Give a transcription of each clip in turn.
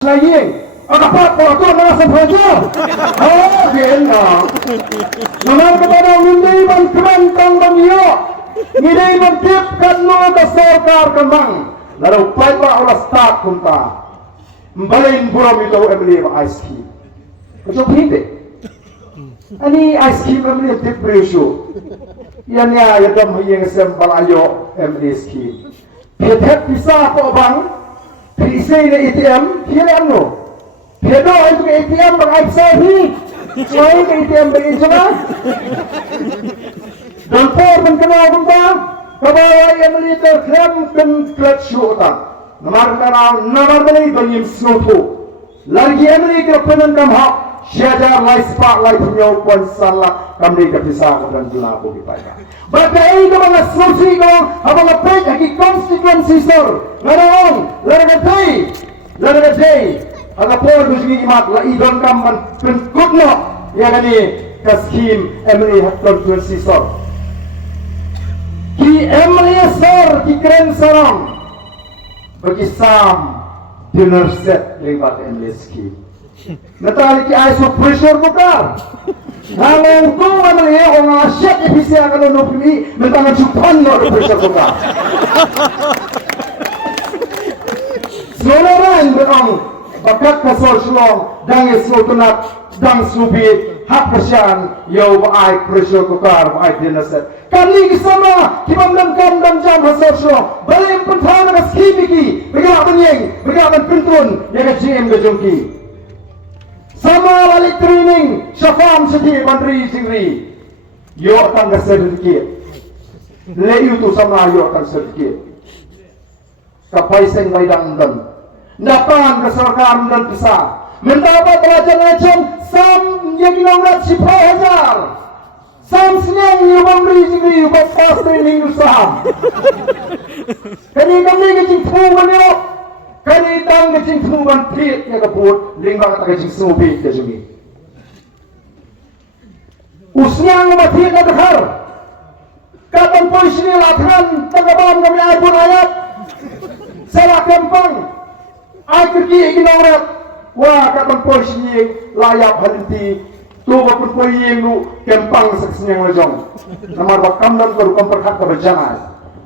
lagi apa tu mana sahaja gena naman kepada hindi man kran kang banyo hindi man tip kan no da sarkar kamang laro pai pa ola start kunta mbalin buram ito emli ice cream kung hindi ani ice cream emli tip ratio yan ya yadam hiyeng sembal ayo emli cream phethet bisa po bang Isay na ATM, kaya ano? Pero ito ka ATM, bang sahi. So, ka ATM ba ito na? Dan po, man ka na akong ba? Kabaway ang liter, klam kan clutch shoota. Naman malay ba yung snoto? Lagi ang liter, panan kamha. Syajar lai spotlight nyo pun salah kami kepisah dan jelapu kita. Bagai ka mga susi ko, ang mga pek aki constituency sir. Ngayon, laragatay, ang apor ko sige imat la idon kam man penkutno ya kani kaskim MA constituency sir. Ki MA sir ki keren sarang bagi sam dinner set lewat MA skim. Natali ki ay so pressure ko ka. Nang ko man liya ko nga shit ibisya ka no pili mentang chupan no pressure ko ka. Soloran berang bakat kasor shlong dang isotunat dang subi hak kasyan yo ay pressure ko ka ay dinaset. Kani kisama kimamdam kamdam jam hasor shlong balik pentana ka skibiki begapan yeng begapan pentun ya ka GM ka jongki. Sama balik training syafam sedih mandri jingri yo akan sedikit leyu tu sama yo akan sedikit kapai seng maidang dan dapan keserkan dan pisah mendapat pelajaran sam yang dinamrat 10,000 sam senang yo mandri jingri buat pas training usah kami kecing punya kani tang kecing tuman pit ya kaput lingba kata kecing subi ke jumi usnyang mati ka dakhar katong polisi ni lathan tagaban kami ay pun ayat salah kempang ay kerji ikinawrat wah katong polisi ni layap halinti tuba pun poyeng lu kempang saksinyang lejong namar bakam dan baru kamperhak ka berjanay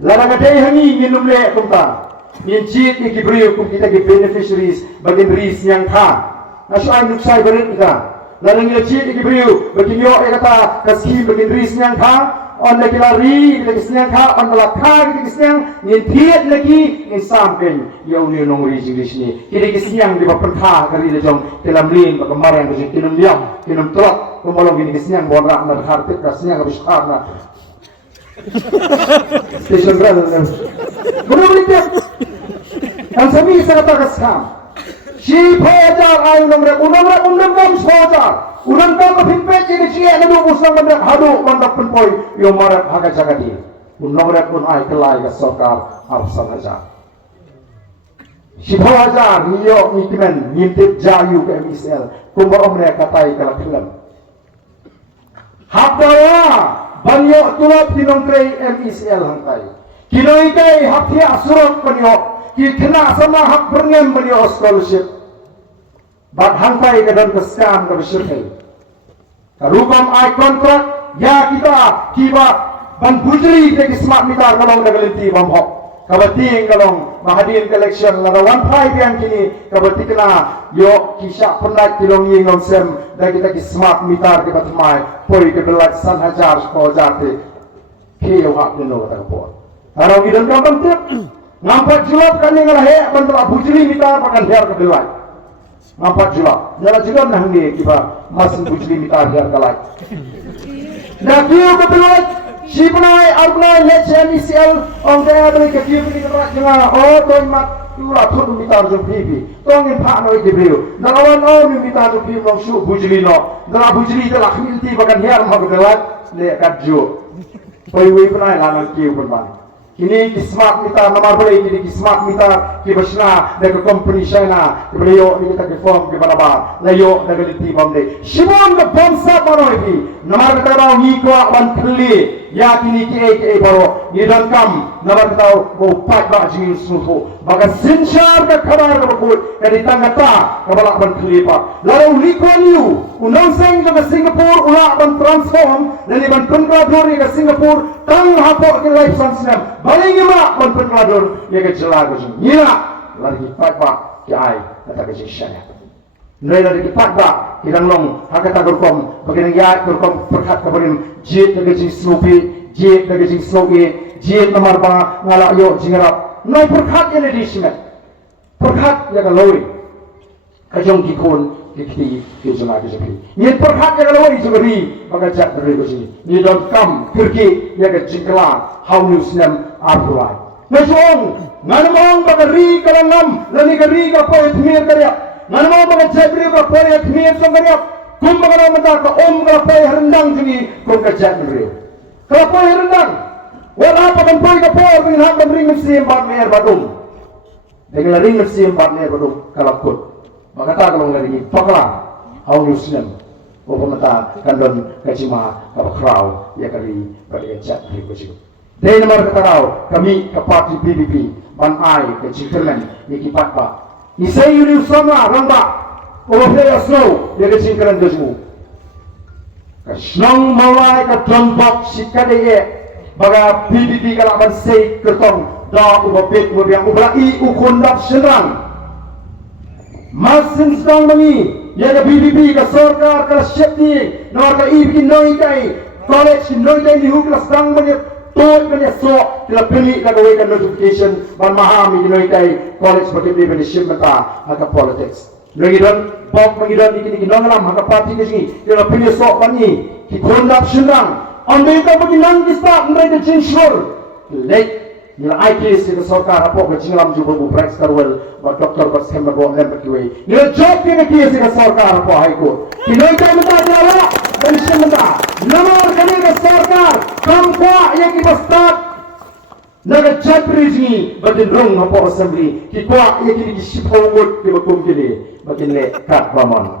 laragatay hangi nginum le kumta Minjit ni kibriyo kung kita ki beneficiaries bagin ris yang tha. Nasu ay nuksay barin kita. Larang ila jit ni kibriyo bagin yo ay kata kaskim bagin ris yang tha. On lagi lari kita kisnyang tha on la tha kita kisnyang ngin thiet lagi ngin sampen yo ni nong ris ni. Kita kisnyang di bapen tha kali le jong telam lin bagamar yang kinum liam kinum trot kumolong gini kisnyang bonrak na hartik kasnyang habis karna. Station brother. Benar-benar kan sami sa tagaskam si phajar ay unang kam phajar unang kam pinpet ini si ano usang bandak hadu bandak penpoy yo marat haga jagadi unang rek pun ay kelai ka sokar arsan haja si phajar niyo nitimen ngintip jayu ke MSL kumba omre katai kala film habdaya banyo tulap tinong trei MSL hangkai kinoy kay hapya surat panyo kena sama hak berngem beliau scholarship bat hangkai ke dan keskam ke bersyukai karubam ai kontrak ya kita kiba ban bujri ke smart meter kalong nagalenti bamhok kabating kalong mahadin collection larawan pai yang kini kabati kena yo kisah pendak kilong yingong sem dan kita ki smart meter ke batmai poi ke belat san hajar ko jate kiyo hak dino kata po harau gidan kapan tip Nampak julap kami ngalahe bentuk bujri mita pakan biar kedelai. Nampak julap, jala julap nahni kiba masin bujri mita biar kalai. Nakiu kedelai, si penai arnai HMCL orang kaya beli kekiu beli kerak jenga. Oh toy mat tura tuh mita jum pipi. Tongin pak noi kebriu. Nalawan mita jum pipi long su bujri no. Nala bujri telah milti pakan biar mau kedelai le kadju. Poi penai lanang kiu penban. Kini di smart meter nomor boleh jadi di smart meter ki bersna dengan company China beliau ni kita ke form ke balaba layo dengan di bom de Shimon ke bangsa barohi nomor kita bawa ni ko wan kli ya kini ke baro ni dan kam nabar tau go pat ba jing sufu baga sinchar ka khabar ka ko kadi tangata ka bala ban klipa lalu Lee Kuan Yew unang seng ka Singapore ula ban transform nani ban pengador ka Singapore tang hapo ke life sansinam baling ma ban pengador ye ka jela ko jing ila lagi pat ba ki ai kata ka jishana Nai dari kipat ba kidang long hakata gorkom baginang ya gorkom perkat kabarim jit daga jing snoopy jit daga jing snoopy jit namar ba ngala yo jingarap nai perkat ya di simet perkat ya galoi kajong kikon kiti kejona kejepi ni perkat ya galoi jugari bagajak dari ko sini ni don kam kirki ya ga jingkla how news nam afulai najong nganamong bagari kalangam lani gari ka poet mir karya Nama mga jabri ka pare at miyat sa kanyap kung mga naman ka ka pay harandang jini kung ka jabri ka pay harandang wala pa kang pay ka po kung hanggang ring ng siyang bat mayar badong dahil ring ng siyang bat mayar badong kalapkot magkatagalong na rin pakla haw newsnam o pamata kandon kachima kapakraw yakari pada jabri ko siya dahil naman kataraw kami kapati PBP banay kachikirman ikipat pa Isai yuri sama ramba overplay snow dia kecingkaran dosmu. Kasnong mawai ka tombok sikadeye baga PBB kalaban sei kertong da ubapit mubiang ublai ukundap senang. Masin sedang mengi ya ka PBB ka sarkar ka syekni nomor ka ibkin noi kai college noi kai ni hukla sedang mengi Tuan punya sok bila pilih nak awak notification ban mahami di noi college bagi dia punya simata haka politics. Lagi dan bok bagi dan ikini nongalam haka parti ke sini bila pilih sok ban ni kikondap senang. Ambil tak bagi nang kita mereka cincur. Lek bila IKS ke sarkar apa ke cinglam juga bu Brex Karwell buat doktor buat skema buat lem berkiwai. Bila job ke IKS ke sarkar apa haiko. Kinoi kai mata jala dan simata. Nomor kami ke sarkar kampa yang ibastat naga chapri ni batin rong hapo assembly ki kwa yang kini kisipawut ki bakum kini batin le kat bamon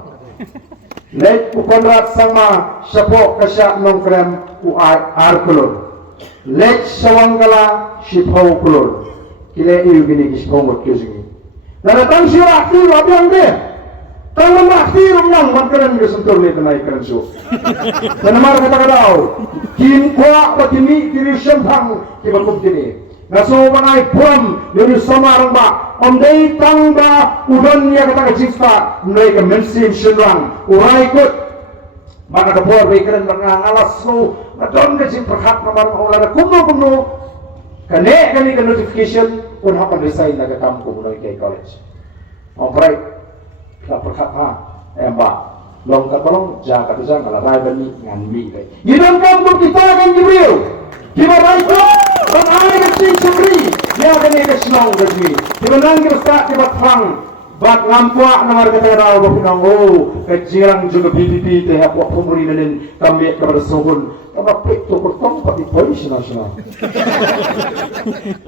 le ukonrat sama syapo kasya nongkrem u arkulur le sawangala sipaw kulur kile iu kini kisipawut kisini naratang sirah ki wabiang de Tangan akhir yang makanan yang sentuh ni tenai keren so. Tanamar kata kau, kin kuat begini kiri sembang kibakum kini. Naso manai pom yang sama orang ba, omdei tangga udon yang kata kecista, mereka mensim senang, urai ikut. Maka dapur keren dengan alas so, adon kecil perhat nomor orang kuno. Kene ke notification, pun hapan resign naga kampung mulai ke college. Alright. Perkat embak long katolong jaga tu jangan lah rai bani ngan mi kai hidup kampung kita akan jibril kita rai ko dan ai kecil cemri ya akan ini kesenang bagi kita nang kita start kita pang bat ngampua nomor kata rau bapinang kecilang juga BBP teh apa pemerintahan kami kepada sohun apa pek tu bertong pati polisi nasional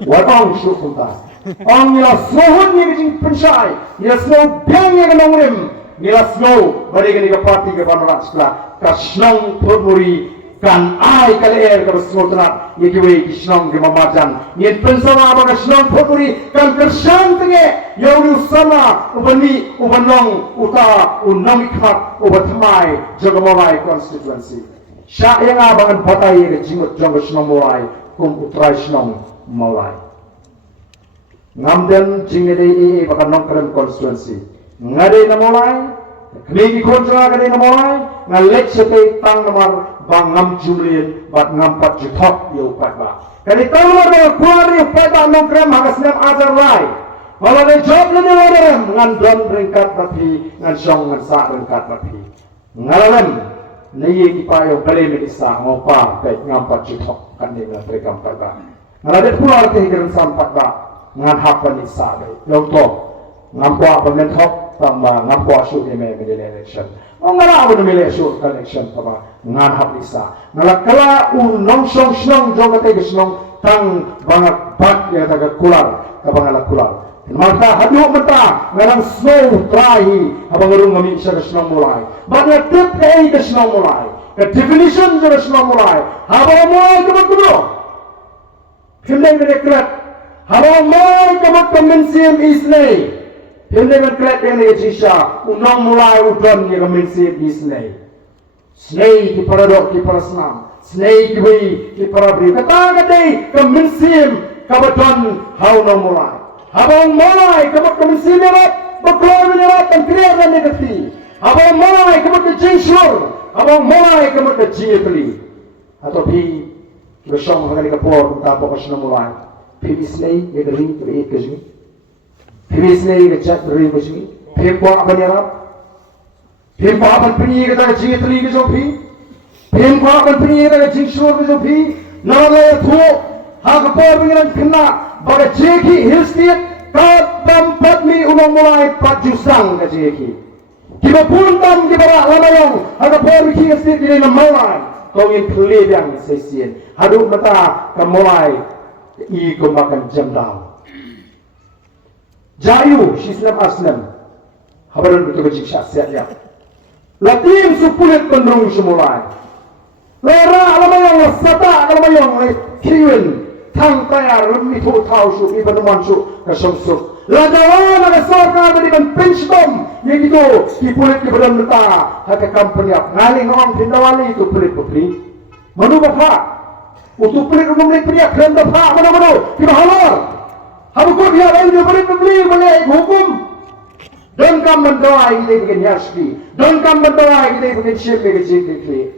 watong syukur Ang nila sohon ni kecing pensai, nila snow biang yang nongrim, nila snow bari kini kapati ke panorat sekolah, kasnong pemuri kan ai kalier ke snow tenat, ye kiwe kisnong ke mamajan, ni pensama apa kasnong pemuri kan kersan tenge, yaulu sama ubani ubanong uta unang ikat ubatmai jogamawai constituency. Sya yang abangan patai ke jingut jong kasnong mulai, kum utrai snong mulai. Ngamden jingede bakal nongkrem constituency ngade na mulai kini kontra ngade na mulai ngalek sete tang nomor bang ngam jumlin bat ngampat jutok yo pat ba kani tang nomor kuari pat ba nongkrem hagasnam ajar lai malah de job le orang ngan don ringkat tapi ngan song ngan sa ringkat tapi ngalalem nei ki payo bale me isa ngopa pe ngampat jutok kan ni na rekam pat ba ngalade pular te higeran sampat ba ngan hapan isa dai longto ngampua pamentok tamba ngampua su ni me election ngara abu ni election election tamba ngan hap isa ngalakala un nong song snong jongate snong tang bangat bat ya taga kular kabangala kular mata hadu mata ngalang snow trai abang urung ngami isa snong mulai batnya tip ke snong mulai ke definition jelas mulai. Habang mulai kemat-kemat. Pilih menekrat. Habang mulai kemat-kemensiam isnai. Pilih menekrat yang negara unang mulai udon yang kemensiam isnai. Snai ki paradok ki parasnam. Snai ki para beri. Kata-kata kemensiam kabadon hau nang mulai. Habang mulai kemensiam yang berkeluar menyerapkan kriaran negatif. Habang mulai kemensiam abang mulai kemat ke jitli atau pi bersama dengan kapor kita pokok sudah mulai pi isnai ya dari itu kerja pi isnai kerja dari kerja pi apa nyarap pi apa pergi kita jitli kerja pi apa pergi kita jingsur kerja pi nalaya tu hak kapor dengan kena pada jeki hilstit kat tempat mi unang mulai pajusang ke jeki. Kita puntam di bawah lamayong ada pergi ke sini di mulai kau ingin pelih yang sesien haduk mata ke mulai i kemakan jemdal jayu sislam aslam habaran betul betul syasiat ya latim supulit pendrung semulai lera lamayong sata lamayong kiwin tang tayar itu tahu su iban mansu kesungsuk ladawan ada sorga dari ban pinchbom yang itu dipulit ke badan mata hati company up ngaling orang pindawali itu pelit manu bapak untuk pelit umumnya pria keren bapak mana kita halal habu kau dia lain dia pelit boleh hukum dan kam mendoa kita bikin yasbi dan kam mendoa kita bikin siapa kecil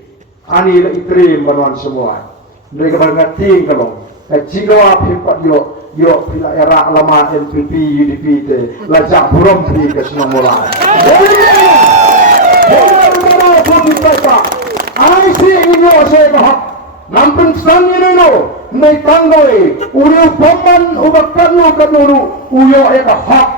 ani itri manuan semua mereka berngerti kalau jika apa yo pila era lama NPP UDP te lajak buram di ke semua mulai. Boleh pun kita. Ai si ini saya bahak. Nampun sang ini no. Nai tanggoi. Ulu paman ubakan no uyo eka hak.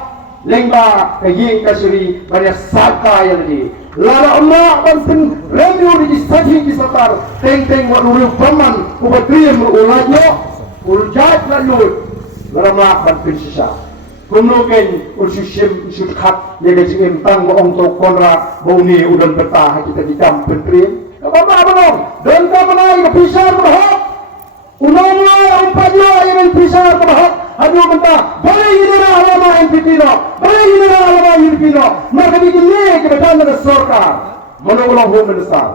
Lengba kaying kasuri banyak saka yang di. Lara emak banten remyu di saji di satar. Teng ulu paman ubatrim ulanyo. Uljat lalu. Lama bantuin sisa. Kemudian ususim usutkat lega jengim tang boong to konra boni udan betah kita di kampung prim. Apa dong? Dan kamu pisah berhak. Unanglah umpatnya yang pisah berhak. Aduh mentah. Boleh ini lah lama yang pitino. Boleh ini lah lama yang pitino. Maka bikin kebetulan dengan sorka. Menolak home besar.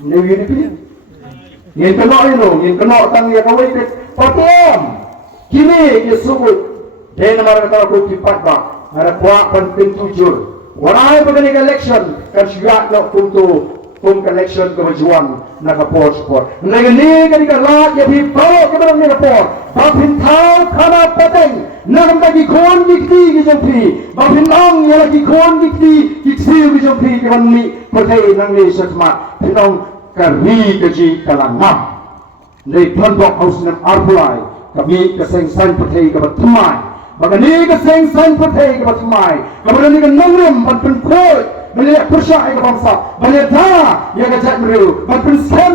Ini pitino. Yang kena tang yang kawai ke patom. Kini disebut dan nama kata aku tipat bah ada kuat penting tujur. Warai begini election kan juga nak untuk election kemajuan nak support. Negeri kan ikalah jadi bawa kepada negara. Bapin tahu kana penting nak bagi kon dikti kijampi. Bapin ang yang lagi kon dikti kiksiu kijampi kami percaya nang ni setmat. Pinong kari keji kalangam. Nei pendok hausnam arbulai. Kami kesengsan pertai kebat temai. Maka ni kesengsan pertai kebat temai. Kemudian ni kenangrim bantuan kuat. Banyak persyak ke bangsa. Banyak dah yang kejat mereka. Bantuan sem